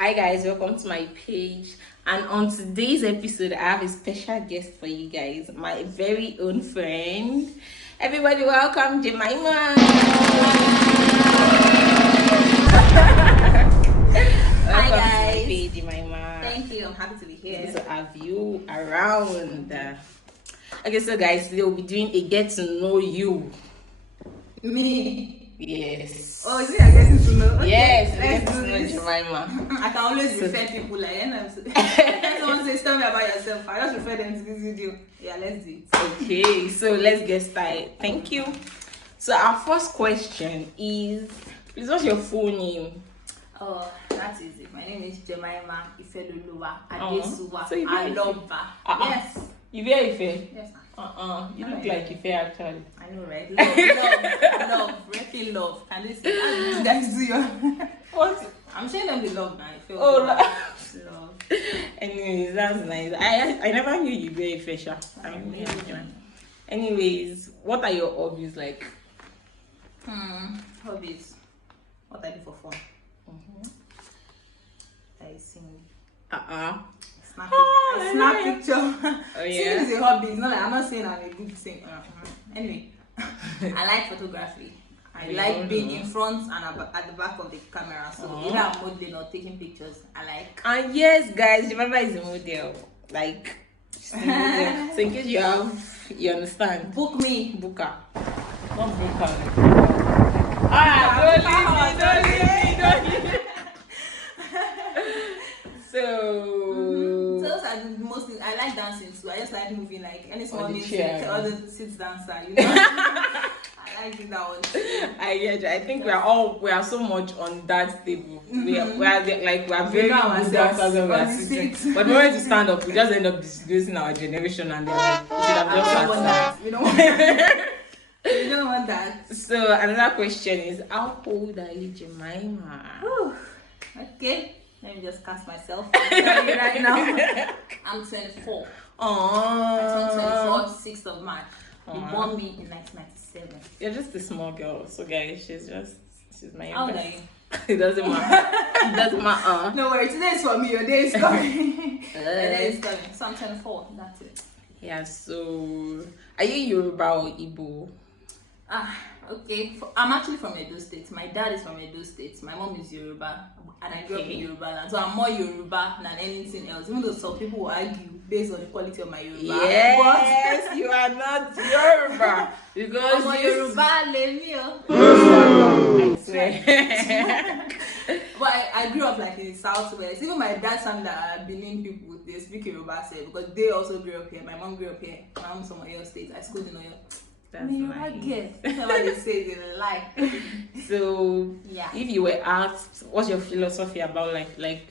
Hi guys, welcome to my page. And on today's episode, I have a special guest for you guys, my very own friend. Everybody, welcome Jemima. Hi guys. To my page, Jemima. Thank you. I'm happy to be here. Good to have you around. Okay, so guys, today we'll be doing a get to know you. Me. Yes. Oh, is it a getting to know? Okay. Yes, let's get do to know this. Jemima. I can always refer people like someone says, tell me about yourself. I just refer them to this video. Yeah, let's do it. Okay, so let's get started. Thank you. So our first question is, please, what's your full name? Oh, that's easy. My name is Jemima Ifeloluwa Adesuwa. So you Alomba. Yes. You very fair. Yes. You look like you fair actually. I know, right? Love, really love. Can this guys do your What? I'm showing them the love now. I feel love. Anyways, that's nice. I never knew you very fair, sha. Anyways, what are your hobbies like? Hobbies. What I do for fun. I sing. I snap picture. Oh yeah. Singing is a hobby. It's not like I'm not saying I'm a good singer. Anyway, I like photography. I like being in front and at the back of the camera. So either I'm modeling or taking pictures. I like. And yes, guys, remember is a model. Like, she's a model. So in case you understand. Book me. Booker. Not Booker. Don't leave me. So those are the most. I like dancing too. I just like moving, like any small music, all the sits dancer. You know, I like doing that one too. I get you. I think we are so much on that table. We are very good dancers when we are sitting. But the moment to stand up, we just end up disgracing our generation, and they're like, we should have just sat down. We don't want that. We don't want that. So another question is, how old are you, Jemima? Okay. Let me just cast myself right now. I'm 24. I turned 24, 6th of March. You born me in 1997. You're just a small girl, so guys, she's my How old youngest. It doesn't matter. It doesn't matter. No worry, today is for me. Your day is coming. Your day is coming. So I'm 24. That's it. Yeah. So, are you Yoruba or Igbo? Okay. I'm actually from Edo State. My dad is from Edo State. My mom is Yoruba, and I grew up in Yoruba land. So I'm more Yoruba than anything else. Even though some people will argue based on the quality of my Yoruba. Yes, you are not Yoruba because I'm Yoruba, Lemio. I swear. But I grew up like in the southwest. Even my dad's family that are Benin people, they speak Yoruba because they also grew up here. My mom grew up here. My mom's from Oyo State. I schooled in Oyo. That's I guess. Whatever they say, they like. So, yeah. If you were asked, what's your philosophy about life? Like,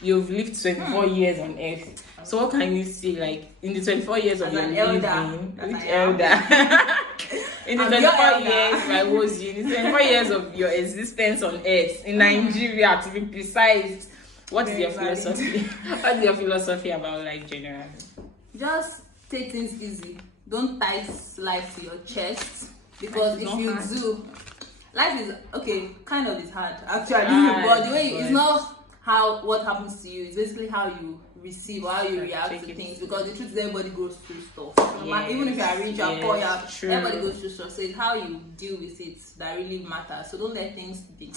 you've lived 24 years on earth. So, what can you say, like, in the 24 years of your living? Which elder? In the 24 years, I was you. In the 24 years of your existence on earth, in Nigeria, to be precise, what is your philosophy? What is your philosophy about life generally? Just take things easy. Don't tie life to your chest, because if you do, life is kind of is hard actually. But the way it's not what happens to you, it's basically how you receive or how you react to things. Because the truth is, everybody goes through stuff. Even if you are rich or poor, everybody goes through stuff. So it's how you deal with it that really matters. So don't let things be.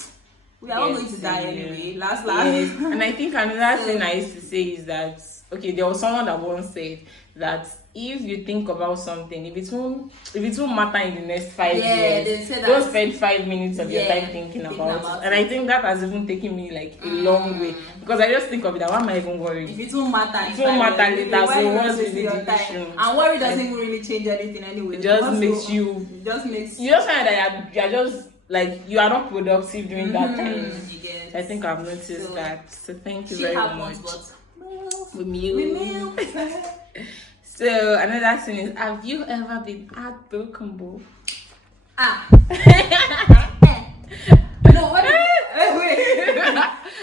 We are all going to die anyway. Last. And I think another thing I used to say is that there was someone that once said that if you think about something, if it won't matter in the next 5 years, don't spend 5 minutes of your time thinking about it. And I think that has even taken me like a long way, because I just think of it that why am I even worried? If it won't matter, later, so what's really the issue? And worry doesn't even really change anything anyway. It just makes you just find that you're just like you are not productive during that time. I think I've noticed that. So thank you very much. With me. So another thing is, have you ever been heartbroken, boo? No, wait.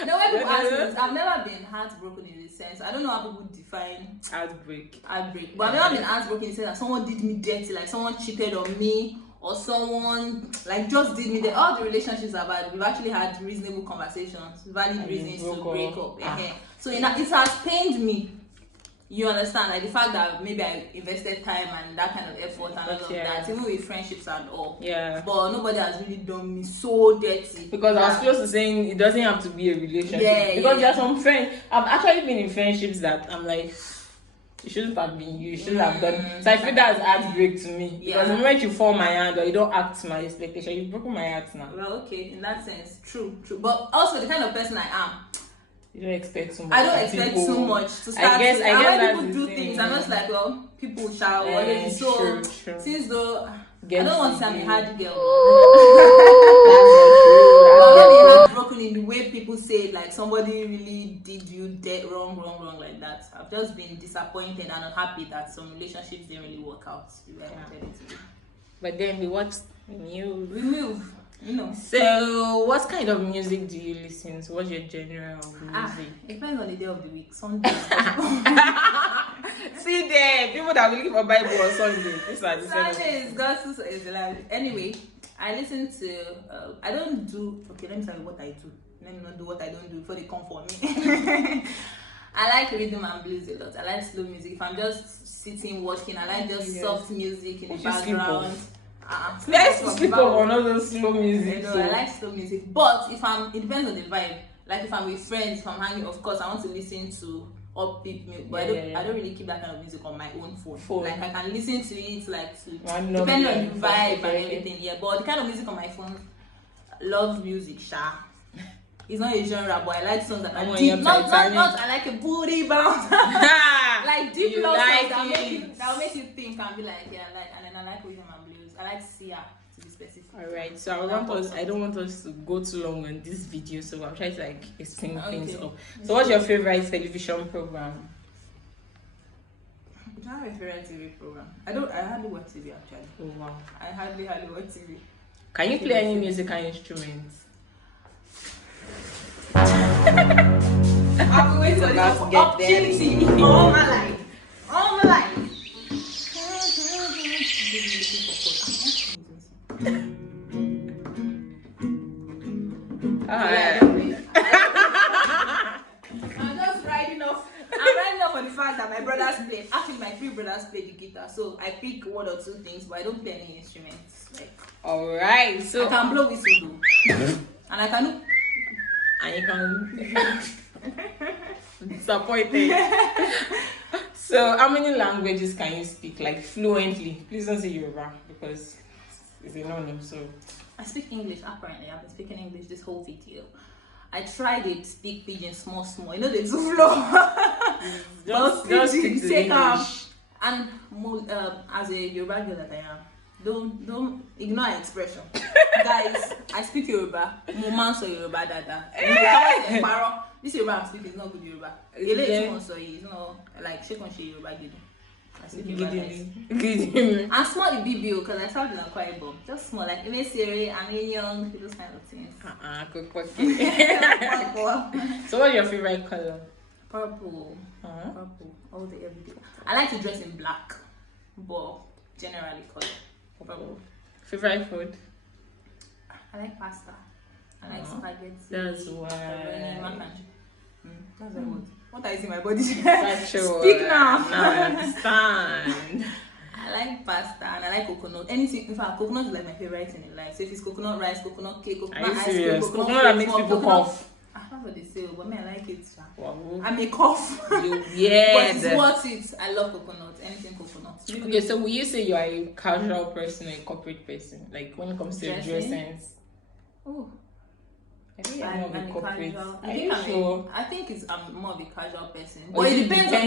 No, when people ask me, I've never been heartbroken in this sense. I don't know how people define heartbreak. But I've never been heartbroken in the sense that someone did me dirty, like someone cheated on me, or someone like just did me, all the relationships are bad. We've actually had reasonable conversations, valid reasons to break up. So it has pained me. You understand, like the fact that maybe I invested time and that kind of effort and all of that, even with friendships and all. But nobody has really done me so dirty. Because I was close to saying it doesn't have to be a relationship. Because there are some friends, I've actually been in friendships that I'm like, you shouldn't have been, you shouldn't have done. So I feel that's heartbreak to me. Because the moment you fall my hand or you don't act to my expectation, you've broken my heart now. Well, okay, in that sense, true. But also the kind of person I am, you don't expect too much. I don't expect too much to start. I guess when people do things, I'm just like, well, people shall already. So since though I don't want to say I'm a hard girl. But when you have broken in the way people say, like somebody really did you wrong like that, I've just been disappointed and unhappy that some relationships didn't really work out. But then we move. So what kind of music do you listen to? What's your genre of music? It depends on the day of the week. Sunday. See there, people that are looking for Bible on Sunday. Sunday is gospel, is live. Anyway, I listen to I don't do let me tell you what I do. Let me not do what I don't do before they come for me. I like rhythm and blues a lot. I like slow music. If I'm just sitting watching, I like just soft music in the background. Let's sleep on all those slow music. I like slow music, but it depends on the vibe. Like if I'm with friends, if I'm hanging, of course I want to listen to upbeat music, but I don't really keep that kind of music on my own phone. Like I can listen to it depending on the vibe and everything. But the kind of music on my phone, love music, it's not a genre, but I like songs that are deep. Not I like a booty bounce. Like deep love songs that'll make you think and be like, and then I like rhythm and blues. I like Sia to be specific. Alright, so I don't want us to go too long on this video, so I'll try to like extend things up. So what's your favorite television program? I don't have a favorite TV program. I hardly watch TV actually. Oh wow. I hardly watch TV. Can you play any musical instruments? I've been waiting for this opportunity all my life. I'm just riding off. I'm riding off on the fact that my brothers play. Actually, my three brothers play the guitar, so I pick one or two things, but I don't play any instruments. Alright, so I can blow whistle though, and I can. And you can disappointed. So how many languages can you speak like fluently? Please don't say Yoruba because it's a no-no. So I speak English. Apparently I've been speaking English this whole video. I tried it, speak pidgin small. You know they too slow. just take English. And as a Yoruba girl that I am, don't ignore my expression. Guys, I speak Yoruba. Moments or Yoruba dada. This Yoruba I'm speaking is not good Yoruba. It's not like shake on Yoruba gidi. I speak Yoruba. And small the BBO because I sound like quite bomb. Just small like I'm young, those kind of things. So what's your favorite color? Purple. Purple. All the everyday. I like to dress in black, but generally color. Purple. Favorite food? I like pasta. I like spaghetti. That's why. That's what I see my body. Speak now. I understand. I like pasta and I like coconut. Anything, in fact, coconut is like my favorite thing in life. So if it's coconut rice, coconut cake, coconut ice cream, coconut that makes people cough. That's what they say, but me, I like it. Wow. I may cough. But it's worth it. I love coconut. Anything coconut. Okay, so will you say you are a casual person or a corporate person? Like when it comes to dress sense? Oh. I think you're more of a corporate. Are you sure? I think I'm more of a casual person. But it depends on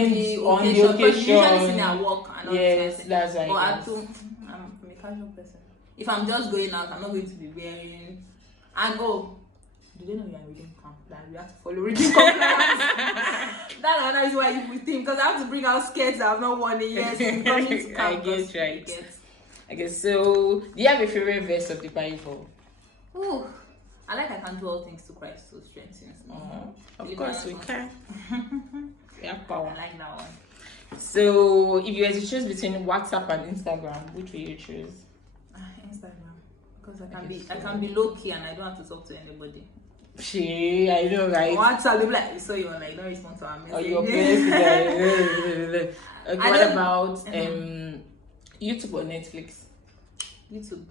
the occasion. Because you usually see me at work and all yes, that's right. But I'm a casual person. If I'm just going out, I'm not going to be wearing. And do they know we are reading camp? That we have to follow reading compliance. That's another reason why you would think, because I have to bring out skirts that I've not worn in years. I guess right. I guess so. Do you have a favorite verse of the Bible? Oh, I can do all things to Christ who strengthens me. Of course we can. We have power. I like that one. So if you were to choose between WhatsApp and Instagram, which will you choose? Instagram, because I can be low key and I don't have to talk to anybody. I know, right? WhatsApp, they be like, so you like don't respond to our message. Or your place. Okay, what about YouTube or Netflix? YouTube.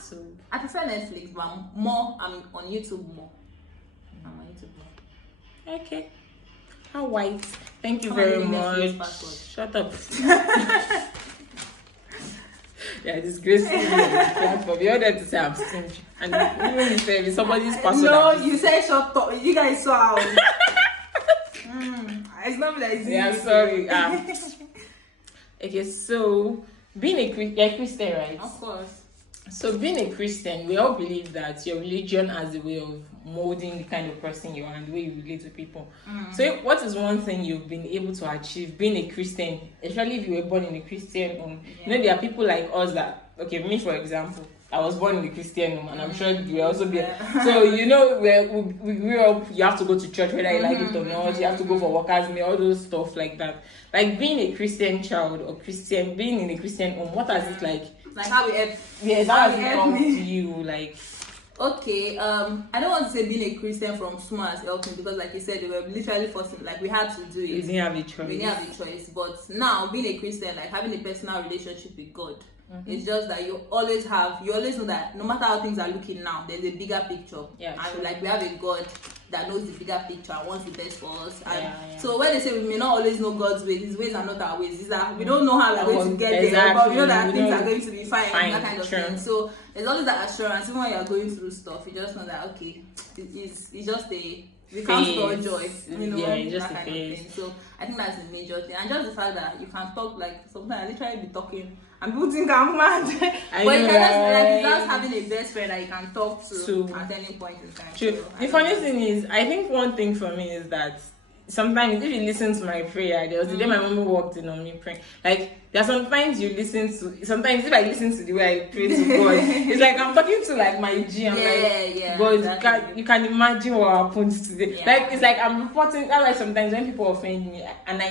So I prefer Netflix, but I'm on YouTube more. I'm on YouTube more. Okay. How white? Thank you very much. Shut up. Yeah, disgraceful platform. You're there to say I'm stingy, and even if it's somebody's password. No, you say shut up. You guys saw. It's not like this. Yeah, sorry. Okay, so being a Christian, right? Of course. So being a Christian, we all believe that your religion has a way of molding the kind of person you are and the way you relate to people. So what is one thing you've been able to achieve being a Christian, especially if you were born in a Christian home? You know, there are people like us that, okay, me for example, I was born in a Christian home, and I'm sure you will also be. So you know, we grew up. You have to go to church whether you like it or not. You have to go for workers' meal, all those stuff like that. Like being a Christian child or being in a Christian home, what has it like? Like how we help. Yes, how has it come to you? Like, okay, I don't want to say being a Christian from small has helped me, because like you said, they were literally forcing, like we had to do it. We didn't have a choice. We didn't have a choice. But now being a Christian, like having a personal relationship with God, it's just that you always know that no matter how things are looking now, there's a bigger picture. Yeah, and true. like we have a God that knows the bigger picture and wants the best for us. And yeah. so when they say we may not always know God's ways, His ways are not our ways. It's that we don't know how we're going to get there, but we know that things are going to be fine that kind of thing. So there's always that assurance. Even when you're going through stuff, you just know that okay, it's just we can't store joy, just that kind of thing. So I think that's the major thing, and just the fact that you can talk, like sometimes I literally be talking and people think I'm mad, but you can just like it's just having a best friend that you can talk to at any point in time. True. So, the funny thing is, I think one thing for me is that sometimes if you listen to my prayer, there was the day my mom walked in on me praying. Like there are sometimes you listen to. Sometimes if I listen to the way I pray to God, it's like I'm talking to like my G. I'm God, exactly. you can imagine what happened today. Yeah. Like it's like I'm reporting. That's why sometimes when people offend me, and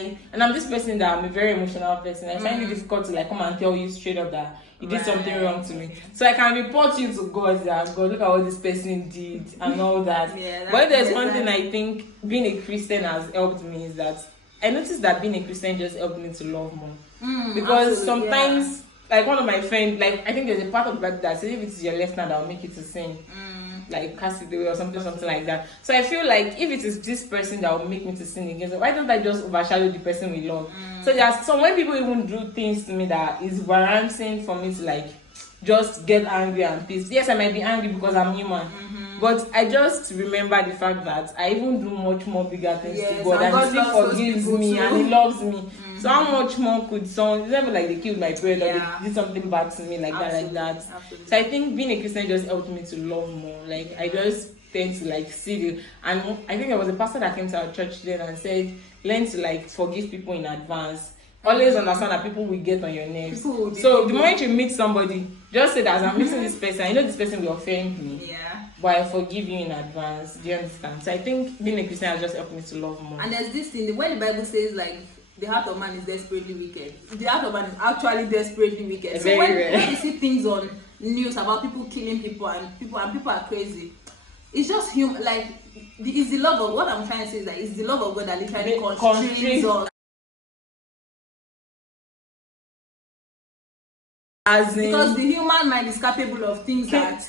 I'm this person that I'm a very emotional person. I find it difficult to like come and tell you straight up that you did something wrong to me. So I can report you to God that God, look at what this person did and all that. But there's one thing I think being a Christian has helped me is that I noticed that being a Christian just helped me to love more. Because sometimes, like one of my friends, like I think there's a part of that that says if it's your left hand, I'll make you to sin. Like cast it away or something like that. So I feel like if it is this person that will make me to sin again, so why don't I just overshadow the person we love? So there's some when people even do things to me that is warranting for me to like just get angry and pissed. Yes, I might be angry because I'm human. But I just remember the fact that I even do much more bigger things to God, and He still forgives me and He loves me. So how much more could someone? It's never like they killed my brother or they did something bad to me like that. So I think being a Christian just helped me to love more. Like I just tend to like see the, and I think there was a pastor that came to our church then and said, learn to like forgive people in advance. Always understand that people will get on your nerves. So the moment you meet somebody, just say that as I'm meeting this person, I know this person will offend me. But I forgive you in advance. Do you understand? So I think being a Christian has just helped me to love more. And there's this thing when the Bible says like the heart of man is desperately wicked. The heart of man is actually desperately wicked. So when you see things on news about people killing people and people are crazy, it's just human. Like it's the love of what I'm trying to say is that it's the love of God that literally constrains us. Because the human mind is capable of things that.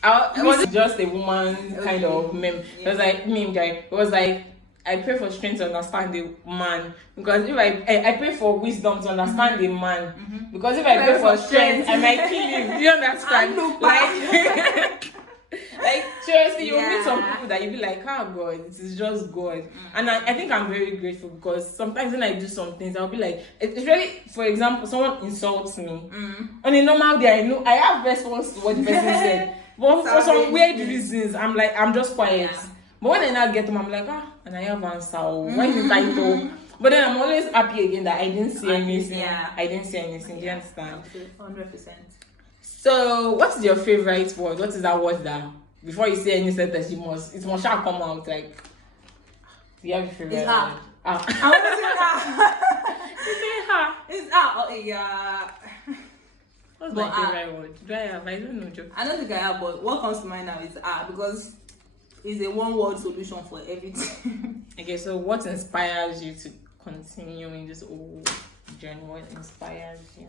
It wasn't just a woman kind of meme. It was like meme guy. It was like I pray for strength to understand the man, because if I pray for wisdom to understand the man, because if I pray for strength I might kill him. Do you understand? Like seriously, you meet some people that you be like, oh God, it is just God. And I think I'm very grateful, because sometimes when I do some things, I'll be like, it's really, for example, someone insults me. On a normal day, I know I have response to what the person said. But for some weird reasons, I'm just quiet. But when I now get them, I'm like, and I have answer. Why didn't I talk? But then I'm always happy again that I didn't see anything. I didn't see anything. Do you understand? 100%. So, what is your favorite word? What is that word that before you say any sentence, it must shall come out like? Do you have a favorite word? I want to say You say ha. It's oh yeah. What's my favorite word? Do I have? I don't know, Joe. I don't think I have, but what comes to mind now is because it's a one-word solution for everything. Okay, so what inspires you to continue in this old journey? What inspires you?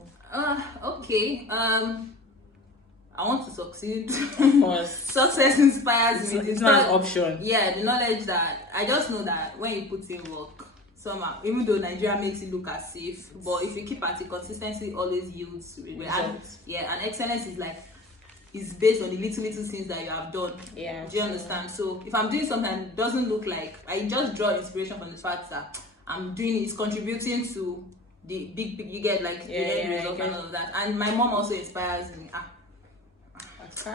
Okay. I want to succeed. Of course. Success inspires me. It's not an option. Yeah, the knowledge that I just know that when you put in work, somehow, even though Nigeria makes it look as safe, but if you keep at it, consistency always yields results. Yeah, and excellence is based on the little things that you have done. Yeah. Do you understand? So if I'm doing something that doesn't look like, I just draw inspiration from the fact that I'm doing it's contributing to the big you get like the end result and all of that. And my mom also inspires me.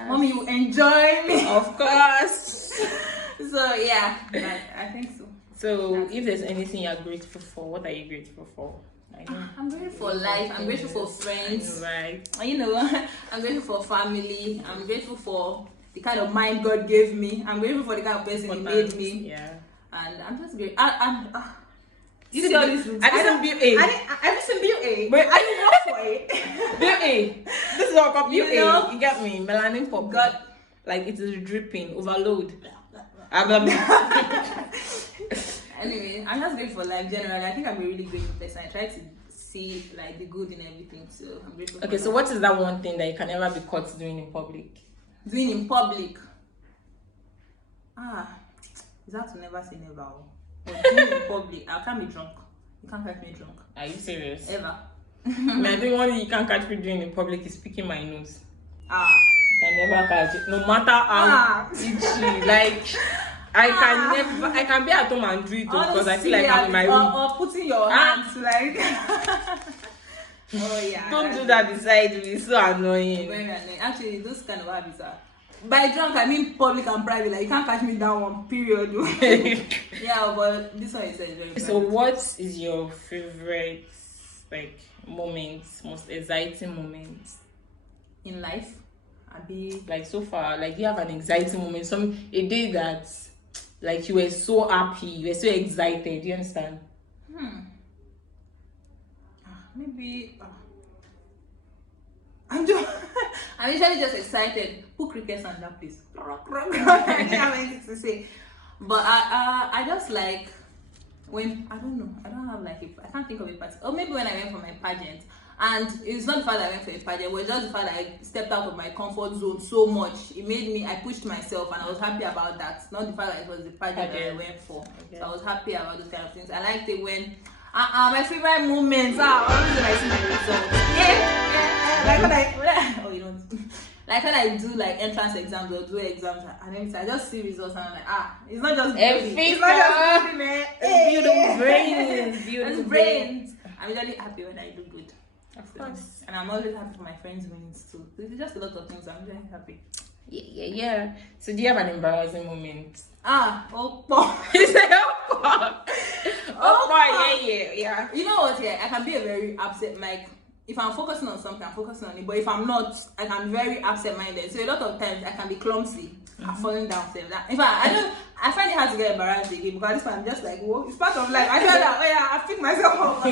Mommy, you enjoy me. Of course. So yeah, I think so. So if there's anything you're grateful for, what are you grateful for? I'm grateful for life. I'm grateful for friends. Right. You know, I'm grateful for family. I'm grateful for the kind of mind God gave me. I'm grateful for the kind of person He made me. Yeah. And I'm just grateful. You see all these looks. I didn't build A. I didn't build A. But I didn't work for it. Build A. This is what called build A. know? You get me? Melanin pop. God. Like it is dripping. Overload. Anyway, I'm just grateful for life generally. I think I'm a really grateful person. I try to see like the good in everything. So I'm grateful. Okay, so what is that one thing that you can never be caught doing in public? Doing in public? Is that to never say never? But doing in public, I can't be drunk. You can't catch me drunk. Are you serious? Ever. I think one thing you can't catch me doing in public is picking my nose. You can never catch it, no matter how itchy. Like I can be at home and do it because I feel like I'm in my room. Or putting your hands like. Oh yeah. Don't do that beside me. It's so annoying. Very annoying. Actually, those kind of habits are. By drunk, I mean public and private. Like you can't catch me down one period. Yeah, but this one is very private. So, what is your favorite moment, most exciting moment in life? Like so far, like you have an exciting moment, a day that like you were so happy, you were so excited. Do you understand? Maybe I'm usually just excited. Put crickets on that place. I don't have anything to say. But I just like when I don't know. I don't have like I can't think of a party. Or maybe when I went for my pageant. And it's not the fact that I went for a pageant, it was just the fact that I stepped out of my comfort zone so much. It made me, I pushed myself and I was happy about that. Not the fact that it was the pageant that I went for. Okay. So I was happy about those kind of things. I liked it when, my favorite moments are always when I see my results. Like when you don't. Like when I do like entrance exams or do exams and everything, I just see results and I'm like, it's not just beauty. It's not just beauty, man. Beautiful brains. Beautiful brains. I'm really happy when I do good. Of course. And I'm always happy for my friends' wins too. It's just a lot of things. I'm really happy. Yeah. So do you have an embarrassing moment? You say yeah. You know what? Yeah, I can be a very upset. Like if I'm focusing on something, I'm focusing on it. But if I'm not, I can be very absent-minded. So a lot of times I can be clumsy. I'm falling down. In fact, I find it hard to get embarrassed again because at this point I'm just like, whoa, it's part of life. I feel that, I pick myself up.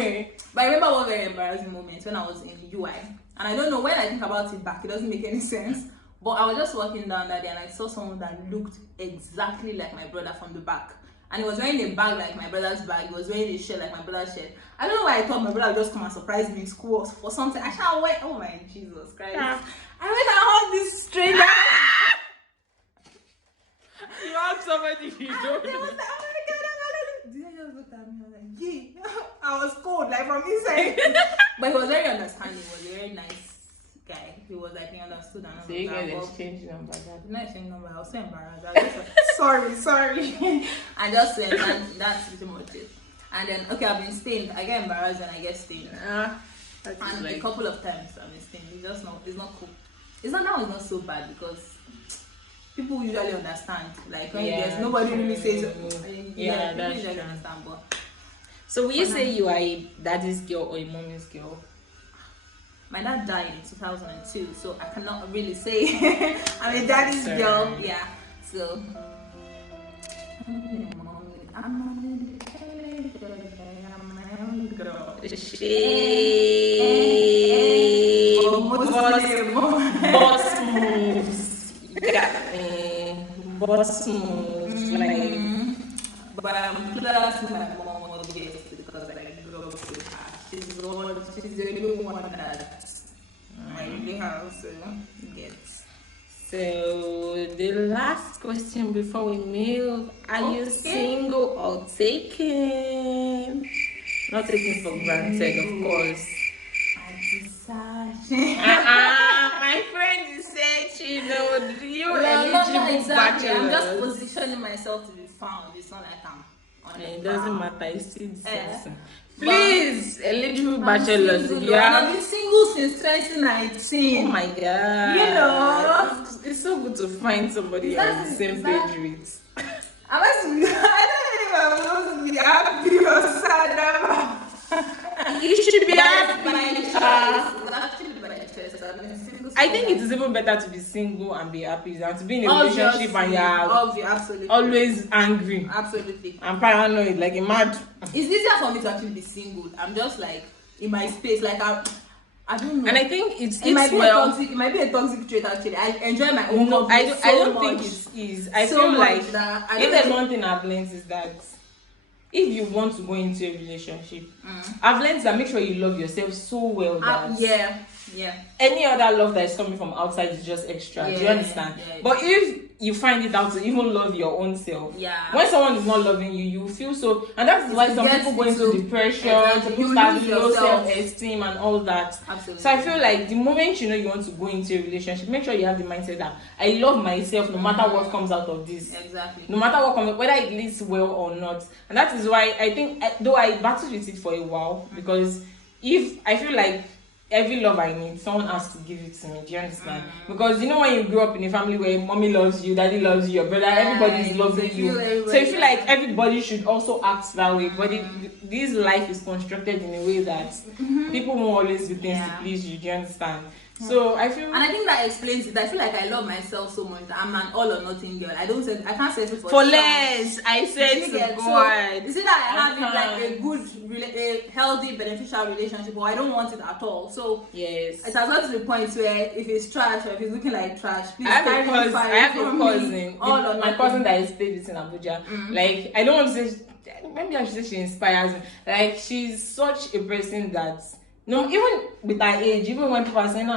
But I remember one very embarrassing moment when I was in UI. And I don't know, when I think about it back, it doesn't make any sense. But I was just walking down that day and I saw someone that looked exactly like my brother from the back. And he was wearing a bag like my brother's bag. He was wearing a shirt like my brother's shirt. I don't know why I thought my brother would just come and surprise me in school for something. I went, oh my Jesus Christ. I went and hugged this stranger. You have somebody you don't know. I was like, oh my God, Did I just look at me? I was like, yeah. I was cold, like from inside. But he was very understanding. He was a very nice guy. He was like, he understood. And so you guys exchanged number? Not exchange number. I was so embarrassed. I was just sorry. I just went, and that's pretty much it. And then, okay, I've been stained. I get embarrassed and I get stained. And a couple of times I've been stained. It's not cool. It's not so bad because people usually understand. Like when there's nobody really says people usually understand. But so will you say you are a daddy's girl or a mommy's girl? My dad died in 2002, so I cannot really say I'm a daddy's girl. Yeah. So Cosmos, like. But I'm glad to my mom was yes because I grew up with her. She's the only one that I really have to get. So the last question before we move: are you single or taken? Not taken for granted, of course. I decide. My friend is saying, you eligible bachelor. I'm just positioning myself to be found. It's not like I'm on it doesn't matter. It's still the same. Please, eligible bachelors. I've been single since 2019. Oh my god. You know, it's so good to find somebody on the same page with. I don't know if I'm supposed to be happy or sad. You should be happy. I think it is even better to be single and be happy than to be in a relationship and you're always angry. Absolutely. I'm paranoid, like a mad. It's easier for me to actually be single. I'm just like in my space, like I don't know. And I think it might be a toxic trait actually. I enjoy my own company. I don't think it is. I feel like if there's one thing I've learned is that if you want to go into a relationship, I've learned that make sure you love yourself so well that any other love that is coming from outside is just extra. Do you understand? But if you find it out to even love your own self, when someone is not loving you, you feel so, and that is why some people go into depression, people start low self-esteem and all that. Absolutely. So I feel like the moment you know you want to go into a relationship, make sure you have the mindset that I love myself no matter what comes out of this. Exactly. No matter what comes, whether it leads well or not. And that is why I think, though I battled with it for a while, because if I feel like every love I need, someone has to give it to me. Do you understand? Because you know when you grow up in a family where mommy loves you, daddy loves you, your brother, everybody is loving you. So you feel like everybody should also act that way. But this life is constructed in a way that people won't always do things to please you. Do you understand? So I feel, and I think that explains it. I feel like I love myself so much that I'm an all or nothing girl. I can't settle for less. I said to God. You see that I have like a good, a healthy, beneficial relationship, but I don't want it at all. So yes, it has got to the point where if it's trash or if it's looking like trash, please I have a cousin, my cousin that is stayed in Abuja. Like I don't want to say, maybe I should say she inspires me. Like she's such a person that. No, even with her age, even when people are saying,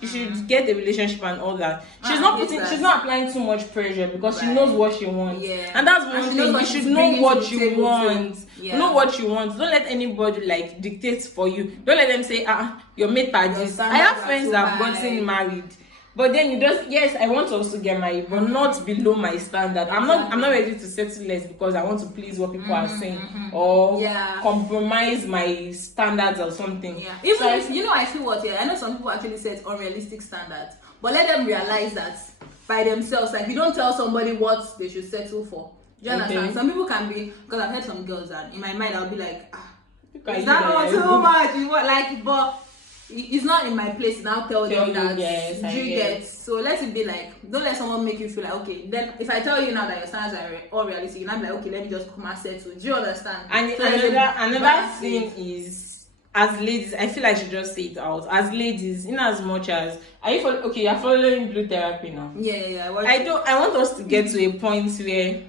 you should get a relationship and all that, she's not applying too much pressure because she knows what she wants. And that's one thing. You should know what you want. Know what you want. Don't let anybody like dictate for you. Don't let them say, your mate are this. I have friends that have gotten married. But then you just, yes, I want to also get married, but not below my standard. I'm not ready to settle less because I want to please what people are saying or compromise my standards or something. Even so if I feel I know some people actually set unrealistic standards, but let them realize that by themselves. Like you don't tell somebody what they should settle for. Do you understand? Some people can be, because I've heard some girls that in my mind I'll be like, is that not too much? But it's not in my place to now tell them that. Do you get? So let it be like, don't let someone make you feel like, okay, then if I tell you now that your standards are all realistic, you're not like, okay, let me just come and settle. Do you understand? And so another thing is, as ladies, I feel like I should just say it out. As ladies, in as much as you're following blue therapy now. Yeah. I want us to get to a point where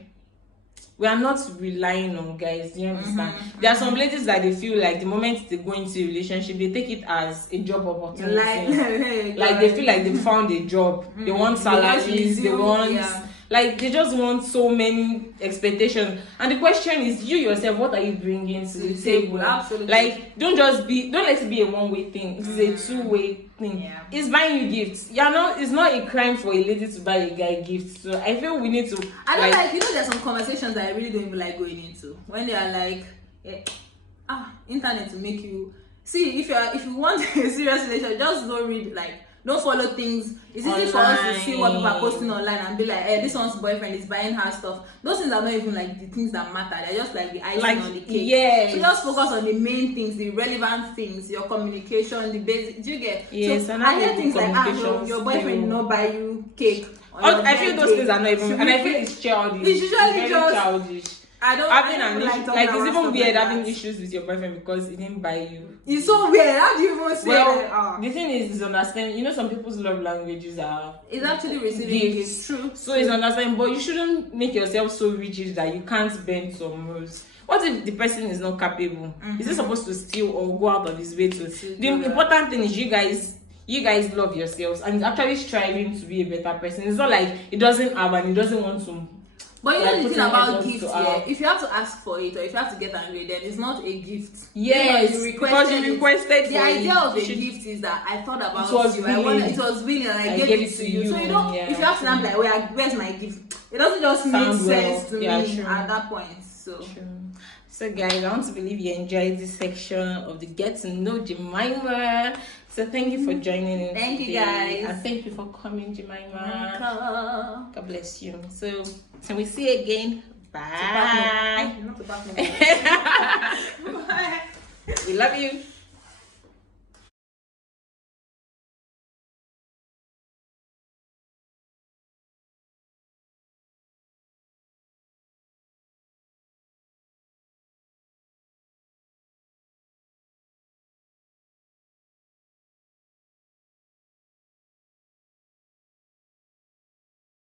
we are not relying on guys. Do you understand? There are some ladies that they feel like the moment they go into a relationship, they take it as a job opportunity. Like they feel like they found a job. They want salaries. They want like they just want so many expectations. And the question is, you yourself, what are you bringing to the table? Absolutely. Like don't let it be a one-way thing. It is a two-way thing. It's buying you gifts. It's not a crime for a lady to buy a guy gifts. So I feel we need to. I don't like there's some conversations that I really don't even like going into when they are like, internet to make you see if you want a serious relationship, just don't read don't follow things. It's easy for us to see what people are posting online and be like, this one's boyfriend is buying her stuff. Those things are not even like the things that matter. They're just like the icing on the cake. Yes. So just focus on the main things, the relevant things, your communication, the basic. Do you get? Yes. So I hear things like, your boyfriend not buy you cake. I feel those things are not even, and I feel it's childish. It's usually childish. like it's even weird having issues with your boyfriend because he didn't buy you. It's so weird. How do you even say the thing is understanding. You know, some people's love languages are it's actually receiving gifts. True. So it's understanding, but you shouldn't make yourself so rigid that you can't bend some rules. What if the person is not capable? Is he supposed to steal or go out of his way to? The important thing is you guys love yourselves and actually striving to be a better person. It's not like he doesn't have and he doesn't want to. But you know the thing about gifts, if you have to ask for it or if you have to get angry, then it's not a gift. Yes, because you requested the idea of a gift is that I thought about you. It was willing and I gave it to you. So you don't. If you have to, I'm like, where's my gift? It doesn't just make sense to me at that point. So guys, I want to believe you enjoyed this section of the Get to Know Jemima. So thank you for joining in. Thank you guys. And thank you for coming, Jemima. God bless you. So till we see you again. Bye. Bye. We love you.